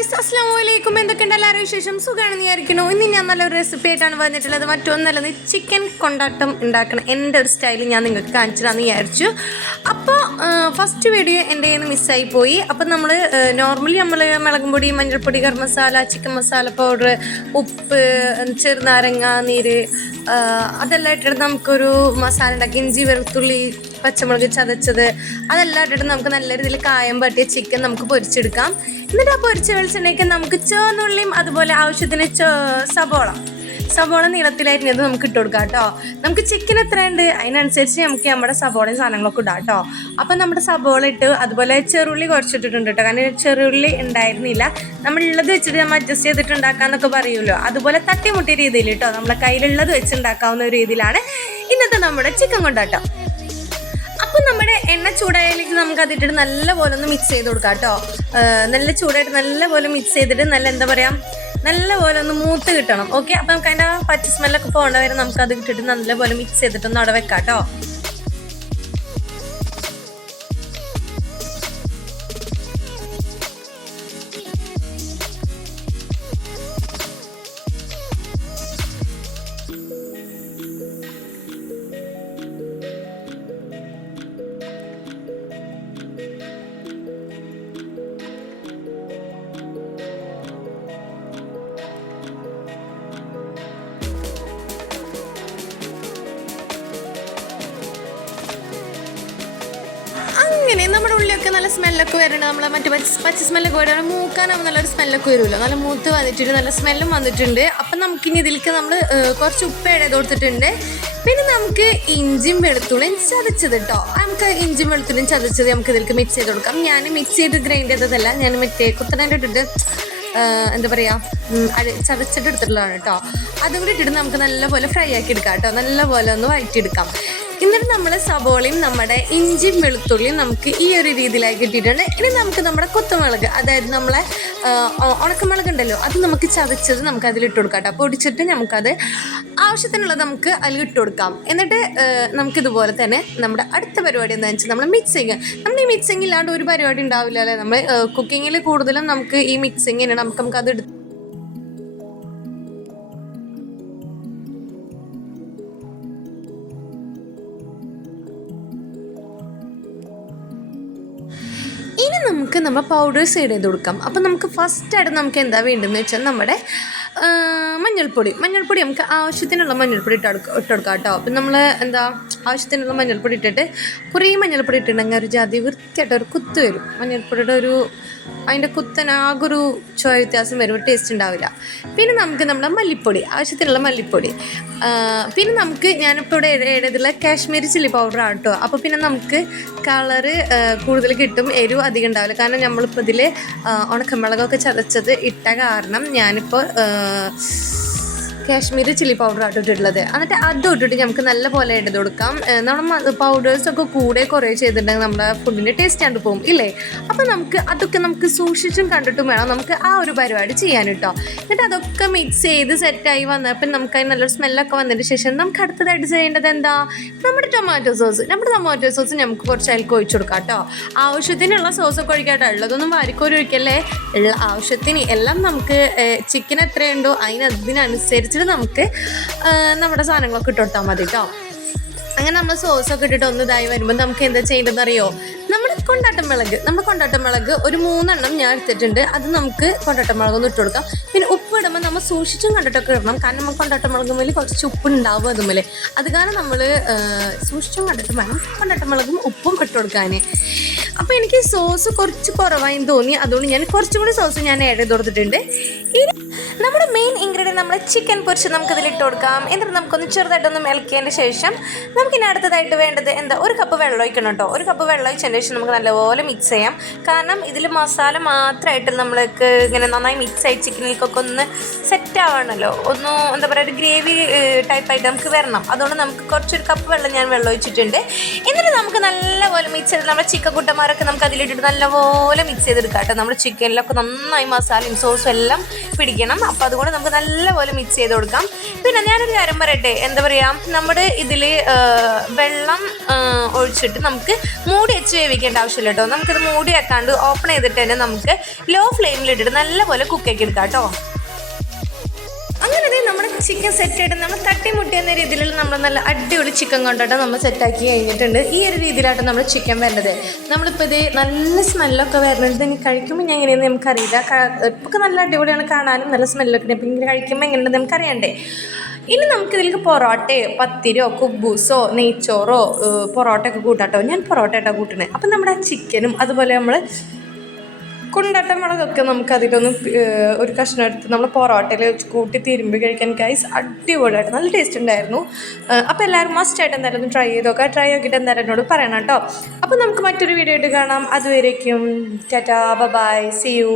Guys അസ്സാം വലൈക്കും എന്തൊക്കെയുണ്ട് എല്ലാവരും വിശേഷം? സുഖമാണെന്ന് വിചാരിക്കുന്നു ഇന്ന് ഞാൻ നല്ലൊരു റെസിപ്പി ആയിട്ടാണ് വന്നിട്ടുള്ളത്. മറ്റൊന്നല്ലെന്ന് ചിക്കൻ കൊണ്ടാട്ടം ഉണ്ടാക്കണം. എന്റെ ഒരു സ്റ്റൈൽ ഞാൻ നിങ്ങൾക്ക് കാണിച്ചതാണെന്ന് വിചാരിച്ചു. അപ്പോൾ ഫസ്റ്റ് വീഡിയോ എന്റെ കയ്യിൽ നിന്ന് മിസ്സായി പോയി. അപ്പം നമ്മൾ നോർമലി നമ്മൾ മുളകും പൊടി മഞ്ഞൾപ്പൊടി ഗരം മസാല ചിക്കൻ മസാല പൗഡർ ഉപ്പ് ചെറുനാരങ്ങ നീര് അതെല്ലാം ഇട്ടിട്ട് നമുക്കൊരു മസാല ഉണ്ടാക്കി. ഇഞ്ചി വെളുത്തുള്ളി പച്ചമുളക് ചതച്ചത് അതെല്ലാം ഇട്ടിട്ട് നമുക്ക് നല്ല രീതിയിൽ കായം പട്ടിയ ചിക്കൻ നമുക്ക് പൊരിച്ചെടുക്കാം. എന്നിട്ട് ആ പൊരിച്ച വെളിച്ചെണ്ണയ്ക്ക് നമുക്ക് ചുവന്നുള്ളിയും അതുപോലെ ആവശ്യത്തിന് സബോള സബോള നീളത്തിലായിരുന്നത് നമുക്ക് ഇട്ട് കൊടുക്കാം കേട്ടോ. നമുക്ക് ചിക്കൻ എത്രയുണ്ട്? അതിനനുസരിച്ച് നമുക്ക് നമ്മുടെ സബോളയും സാധനങ്ങളൊക്കെ ഇടാം കേട്ടോ. അപ്പം നമ്മുടെ സബോള ഇട്ട് അതുപോലെ ചെറുള്ളി കുറച്ചിട്ടിട്ടുണ്ട് കേട്ടോ. കാരണം ചെറുള്ളി ഉണ്ടായിരുന്നില്ല. നമ്മളുള്ളത് വെച്ചിട്ട് നമ്മൾ അഡ്ജസ്റ്റ് ചെയ്തിട്ട് ഉണ്ടാക്കാന്നൊക്കെ പറയുമല്ലോ. അതുപോലെ തട്ടിമുട്ടിയ രീതിയിൽ കേട്ടോ. നമ്മളെ കയ്യിലുള്ളത് വെച്ച് ഉണ്ടാക്കാവുന്ന രീതിയിലാണ് ഇന്നത്തെ നമ്മുടെ ചിക്കൻ കൊണ്ടാട്ടം. നമ്മുടെ എണ്ണ ചൂടായാലേക്ക് നമുക്ക് അതിട്ടിട്ട് നല്ല പോലെ ഒന്ന് മിക്സ് ചെയ്ത് കൊടുക്കാം കേട്ടോ. നല്ല ചൂടായിട്ട് നല്ല പോലെ മിക്സ് ചെയ്തിട്ട് നല്ല എന്താ പറയുക നല്ല പോലെ ഒന്ന് മൂത്ത് കിട്ടണം. ഓക്കെ അപ്പം നമുക്ക് അതിന്റെ പച്ച സ്മെല്ലൊക്കെ പോകേണ്ട വരെ നമുക്ക് അത് ഇട്ടിട്ട് നല്ല പോലെ മിക്സ് ചെയ്തിട്ടൊന്ന് അവിടെ വെക്കാം കേട്ടോ. അങ്ങനെ നമ്മുടെ ഉള്ളിലൊക്കെ നല്ല സ്മെല്ലൊക്കെ വരുന്നുണ്ട് നമ്മളെ മറ്റു പച്ച പച്ച സ്മെല്ലൊക്കെ വരുന്നത് മൂക്കാനാവുമ്പോൾ നല്ലൊരു സ്മെല്ലൊക്കെ വരുമല്ലോ നല്ല മൂത്ത് വന്നിട്ടുണ്ട് നല്ല സ്മെല്ലും വന്നിട്ടുണ്ട്. അപ്പം നമുക്കിനി ഇതിലേക്ക് നമ്മൾ കുറച്ച് ഉപ്പ് ആഡ് കൊടുത്തിട്ടുണ്ട്. പിന്നെ നമുക്ക് ഇഞ്ചിയും വെളുത്തുള്ളിയും ചതച്ചത് കേട്ടോ നമുക്ക് ഇഞ്ചിയും വെളുത്തുള്ളിയും ചതച്ചത് നമുക്ക് ഇതിലേക്ക് മിക്സ് ചെയ്ത് കൊടുക്കാം. ഞാൻ മിക്സ് ചെയ്ത് ഗ്രൈൻഡ് ചെയ്തതല്ല ഞാൻ മറ്റേ കുത്തനന്റെ ഇട്ടിട്ട് എന്താ പറയുക അടി ചതച്ചിട്ട് എടുത്തിട്ടുള്ളതാണ് കേട്ടോ അതും കൂടി ഇട്ടിട്ട് നമുക്ക് നല്ലപോലെ ഫ്രൈ ആക്കി എടുക്കാം കേട്ടോ നല്ലപോലെ ഒന്ന് വഴറ്റിയെടുക്കാം. എന്നിട്ട് നമ്മൾ സബോളയും നമ്മുടെ ഇഞ്ചിയും വെളുത്തുള്ളിയും നമുക്ക് ഈ ഒരു രീതിയിലാക്കി ഇട്ടിട്ടുണ്ട് ഇനി നമുക്ക് നമ്മുടെ കൊത്തുമുളക് അതായത് നമ്മളെ ഉണക്കമുളക് ഉണ്ടല്ലോ അത് നമുക്ക് ചതച്ചത് നമുക്ക് അതിൽ ഇട്ട് കൊടുക്കാം കേട്ടോ. പൊടിച്ചിട്ട് നമുക്കത് ആവശ്യത്തിനുള്ളത് നമുക്ക് അതിൽ ഇട്ട് കൊടുക്കാം. എന്നിട്ട് നമുക്കിതുപോലെ തന്നെ നമ്മുടെ അടുത്ത പരിപാടി എന്താണെന്ന് വെച്ചാൽ നമ്മൾ മിക്സിങ് നമ്മൾ ഈ മിക്സിങ് ഇല്ലാണ്ട് ഒരു പരിപാടി ഉണ്ടാവില്ല അല്ലേ നമ്മൾ കുക്കിങ്ങിൽ കൂടുതലും നമുക്ക് ഈ മിക്സിങ്ങിന് നമുക്ക് നമുക്ക് അത് എടുത്ത് ഇനി നമുക്ക് നമ്മൾ പൗഡേഴ്സ് ആഡ് ചെയ്ത് കൊടുക്കാം. അപ്പം നമുക്ക് ഫസ്റ്റ് ആയിട്ട് നമുക്ക് എന്താ വേണ്ടതെന്ന് വെച്ചാൽ നമ്മുടെ മഞ്ഞൾപ്പൊടി. മഞ്ഞൾപ്പൊടി നമുക്ക് ആവശ്യത്തിനുള്ള മഞ്ഞൾപ്പൊടി ഇട്ട് ഇട്ടെടുക്കാം കേട്ടോ. അപ്പം നമ്മൾ എന്താ ആവശ്യത്തിനുള്ള മഞ്ഞൾപ്പൊടി ഇട്ടിട്ട് കുറേ മഞ്ഞൾപ്പൊടി ഇട്ടിട്ടുണ്ടെങ്കിൽ ഒരു ജാതി വൃത്തിയായിട്ട് ഒരു കുത്ത് വരും. മഞ്ഞൾപ്പൊടിയുടെ ഒരു അതിന്റെ കുത്തനാകൊരു ചുവ വ്യത്യാസം വരും. ടേസ്റ്റ് ഉണ്ടാവില്ല. പിന്നെ നമുക്ക് നമ്മുടെ മല്ലിപ്പൊടി ആവശ്യത്തിനുള്ള മല്ലിപ്പൊടി. പിന്നെ നമുക്ക് ഞാനിപ്പോൾ ഇവിടെ ചെയ്തിട്ടുള്ള കാശ്മീരി ചില്ലി പൗഡർ ആണ് കേട്ടോ. അപ്പോൾ പിന്നെ നമുക്ക് കളറ് കൂടുതൽ കിട്ടും. എരിവ് അധികം ഉണ്ടാവില്ല. കാരണം നമ്മളിപ്പോൾ ഇതിൽ ഉണക്കമുളകൊക്കെ ചതച്ചത് ഇട്ട കാരണം ഞാനിപ്പോൾ フフフ。കാശ്മീരി ചില്ലി പൗഡർ ആട്ടോ ഇട്ടിട്ടുള്ളത്. എന്നിട്ട് അതും ഇട്ടിട്ട് നമുക്ക് നല്ല പോലെ ഇടത് കൊടുക്കാം. നമ്മുടെ പൗഡേഴ്സ് ഒക്കെ കൂടെ കുറേ ചെയ്തിട്ടുണ്ടെങ്കിൽ നമ്മുടെ ഫുഡിന്റെ ടേസ്റ്റ് കണ്ടു പോകും ഇല്ലേ? അപ്പം നമുക്ക് അതൊക്കെ നമുക്ക് സൂക്ഷിച്ചും കണ്ടിട്ടും വേണം നമുക്ക് ആ ഒരു പരിപാടി ചെയ്യാൻ കേട്ടോ എന്നിട്ട് അതൊക്കെ മിക്സ് ചെയ്ത് സെറ്റായി വന്നപ്പോൾ നമുക്ക് അതിന് നല്ലൊരു സ്മെല്ലൊക്കെ വന്നതിന് ശേഷം നമുക്ക് അടുത്തതായിട്ട് ചെയ്യേണ്ടത് എന്താ? നമ്മുടെ ടൊമാറ്റോ സോസ് നമ്മുടെ ടൊമാറ്റോ സോസ് നമുക്ക് കുറച്ച് അതിലേക്ക് ഒഴിച്ചു കൊടുക്കാം കേട്ടോ ആവശ്യത്തിനുള്ള സോസൊക്കെ ഒഴിക്കാട്ടോ. ഉള്ളതൊന്നും വാരിക്കോരി ഒഴിക്കല്ലേ? ഉള്ള ആവശ്യത്തിന് എല്ലാം നമുക്ക് ചിക്കൻ എത്രയുണ്ടോ അതിന് അതിനനുസരിച്ചിട്ട് നമുക്ക് നമ്മുടെ സാധനങ്ങളൊക്കെ ഇട്ട് കൊടുത്താൽ മതി കേട്ടോ അങ്ങനെ നമ്മൾ സോസൊക്കെ ഇട്ടിട്ട് ഒന്ന് ഇതായി വരുമ്പോൾ നമുക്ക് എന്താ ചെയ്യേണ്ടതെന്ന് അറിയോ നമ്മുടെ മുളക് നമ്മുടെ കൊണ്ടാട്ടം മുളക് ഒരു മൂന്നെണ്ണം ഞാൻ എടുത്തിട്ടുണ്ട്. അത് നമുക്ക് കൊണ്ടാട്ടം മുളക് ഒന്ന് ഇട്ട് കൊടുക്കാം. പിന്നെ ഉപ്പ് ഇടുമ്പോൾ നമ്മൾ സൂക്ഷിച്ചും കണ്ടിട്ടൊക്കെ ഇടണം. കാരണം നമ്മൾ കൊണ്ടാട്ടം മുളക് മേലെ കുറച്ച് ഉപ്പ് ഉണ്ടാവും അതുമേലെ അത് കാരണം നമ്മൾ സൂക്ഷിച്ചും കണ്ടിട്ട് വേണം കൊണ്ടാട്ടം മുളകും ഉപ്പും ഇട്ട് കൊടുക്കാൻ അപ്പോൾ എനിക്ക് സോസ് കുറച്ച് കുറവായി തോന്നി. അതുകൊണ്ട് ഞാൻ കുറച്ചും കൂടി സോസ് ഞാൻ ആഡ് ചെയ്ത് കൊടുത്തിട്ടുണ്ട്. ഇനി നമ്മുടെ മെയിൻ ഇൻഗ്രീഡിയൻ നമ്മൾ ചിക്കൻ പൊരിച്ച് നമുക്ക് ഇതിൽ ഇട്ട് കൊടുക്കാം. എന്നിട്ട് നമുക്കൊന്ന് ചെറുതായിട്ടൊന്ന് ഇളക്കിയതിന്റെ ശേഷം നമുക്കിനി അടുത്തതായിട്ട് വേണ്ടത് എന്താ? ഒരു കപ്പ് വെള്ളം ഒഴിക്കണം കേട്ടോ ഒരു കപ്പ് വെള്ളം ഒഴിച്ചതിന് ശേഷം നമുക്ക് നല്ലപോലെ മിക്സ് ചെയ്യാം. കാരണം ഇതിൽ മസാല മാത്രമായിട്ട് നമ്മൾക്ക് ഇങ്ങനെ നന്നായി മിക്സ് ആയി ചിക്കനിലേക്കൊക്കെ ഒന്ന് സെറ്റ് ആവണമല്ലോ ഒന്ന് എന്താ പറയുക ഒരു ഗ്രേവി ടൈപ്പായിട്ട് നമുക്ക് വരണം. അതുകൊണ്ട് നമുക്ക് കുറച്ചൊരു കപ്പ് വെള്ളം ഞാൻ വെള്ളം ഒഴിച്ചിട്ടുണ്ട്. എന്നിട്ട് നമുക്ക് നല്ലപോലെ മിക്സ് ചെയ്ത് നമ്മുടെ ചിക്കൻ കുട്ടന്മാരൊക്കെ നമുക്ക് അതിലിട്ടിട്ട് നല്ലപോലെ മിക്സ് ചെയ്തെടുക്കാം കേട്ടോ നമ്മുടെ ചിക്കനിലൊക്കെ നന്നായി മസാലയും സോസും എല്ലാം പിടിക്കണം. അപ്പോൾ അതുകൊണ്ട് നമുക്ക് നല്ലപോലെ മിക്സ് ചെയ്ത് കൊടുക്കാം. പിന്നെ ഞാനൊരു കാര്യം പറയട്ടെ? എന്താ പറയുക നമ്മുടെ ഇതിൽ വെള്ളം ഒഴിച്ചിട്ട് നമുക്ക് മൂടി വെച്ച് വേവിക്കേണ്ട ആവശ്യമില്ല കേട്ടോ. നമുക്കിത് മൂടി വെക്കാണ്ട് ഓപ്പൺ ചെയ്തിട്ട് തന്നെ നമുക്ക് ലോ ഫ്ലെയിമിലിട്ടിട്ട് നല്ലപോലെ കുക്കാക്കി എടുക്കാം കേട്ടോ. ചിക്കൻ സെറ്റ് ആയിട്ട് നമ്മൾ തട്ടിമുട്ടി എന്ന രീതിയിൽ നമ്മൾ നല്ല അടിപൊളി ചിക്കൻ കൊണ്ടിട്ട് നമ്മൾ സെറ്റാക്കി കഴിഞ്ഞിട്ടുണ്ട്. ഈ ഒരു രീതിയിലാണ് നമ്മൾ ചിക്കൻ വേണ്ടത് നമ്മളിപ്പോൾ ഇത് നല്ല സ്മെല്ലൊക്കെ വരുന്നത് ഇനി കഴിക്കുമ്പോൾ ഞാൻ എങ്ങനെയെന്ന് നമുക്കറിയില്ല. ഇപ്പോൾ നല്ല അടിപൊളിയാണ് കാണാനും നല്ല സ്മെല്ലൊക്കെ ഉണ്ട്. ഇപ്പം ഇങ്ങനെ കഴിക്കുമ്പോൾ എങ്ങനെയാണ് നമുക്കറിയണ്ടേ? ഇനി നമുക്ക് ഇതിലേക്ക് പൊറോട്ടയോ പത്തിരിയോ കുബൂസോ നെയ്ച്ചോറോ പൊറോട്ടയൊക്കെ കൂട്ടാട്ടോ. ഞാൻ പൊറോട്ട ആയിട്ടാണ് കൂട്ടണേ. അപ്പം നമ്മുടെ ചിക്കനും അതുപോലെ നമ്മൾ കുണ്ടട്ട മുളകൊക്കെ നമുക്ക് അതിലൊന്ന് ഒരു കഷ്ണം എടുത്ത് നമ്മൾ പൊറോട്ടയിൽ കൂട്ടി തിരുമ്പി കഴിക്കാൻ ഗൈസ് അടിപൊളിയായിട്ട് നല്ല ടേസ്റ്റ് ഉണ്ടായിരുന്നു. അപ്പോൾ എല്ലാവരും മസ്റ്റ് ആയിട്ട് എന്തായാലും ഒന്ന് ട്രൈ ചെയ്ത് നോക്കുക ട്രൈ നോക്കിയിട്ട് എന്തായാലും എന്നോട് പറയണം കേട്ടോ. അപ്പോൾ നമുക്ക് മറ്റൊരു വീഡിയോ ആയിട്ട് കാണാം. അതുവരേക്കും ടാറ്റാ ബൈ സി യു